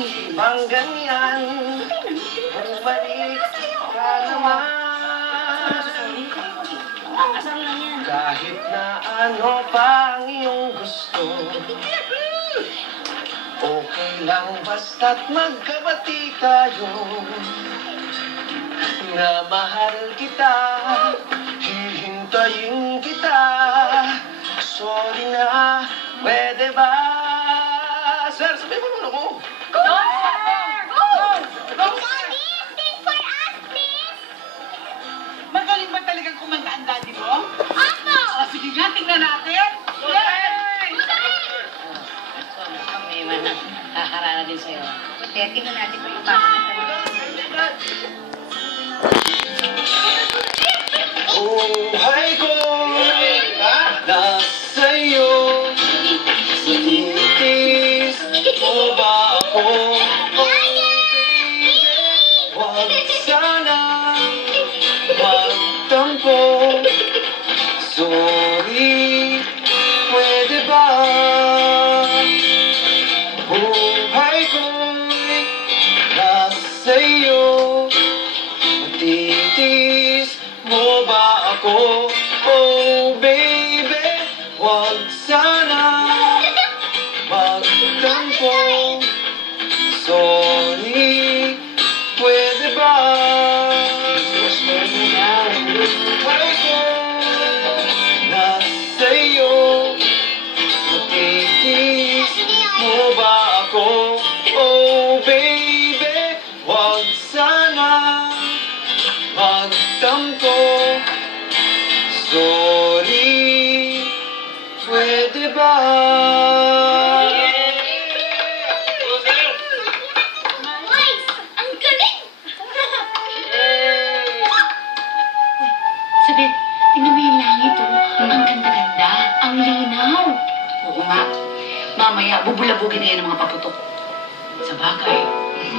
bang ganyan? Bumalik ka naman. Kahit na ano pa ang iyong gusto, okay lang basta't magkabati tayo. Na mahal kita, hihintayin kita. Sorry na, pwede ba? Sir, sabi mo naman ako. Magaling ba talagang kumanta ang daddy mo? Opo! O, sige nga, tingnan natin. Yay! May man haharana din sa'yo. Kaya tingnan natin kung ipapakita mo. Buhay ko nasa'yo. Tinitis mo ba ako? Oh, baby, wag sana magtampo. Sorry, pwede ba? Buhay ko'y nasa'yo. Matitis mo ba ako? Oh, baby, wag sana magtampo. Sorry, pwede ba? Buhay ko nasa'yo. Matitis mo ba ako? Oh, baby, wag sana magtampo. Sorry, pwede ba? Guys, ang galing! Sabi, tingnan mo yung langit, oh. Ang ganda-ganda. Ang linaw. Oo nga. Mamaya, bubulabugin na yan ng mga paputok. Sa bagay,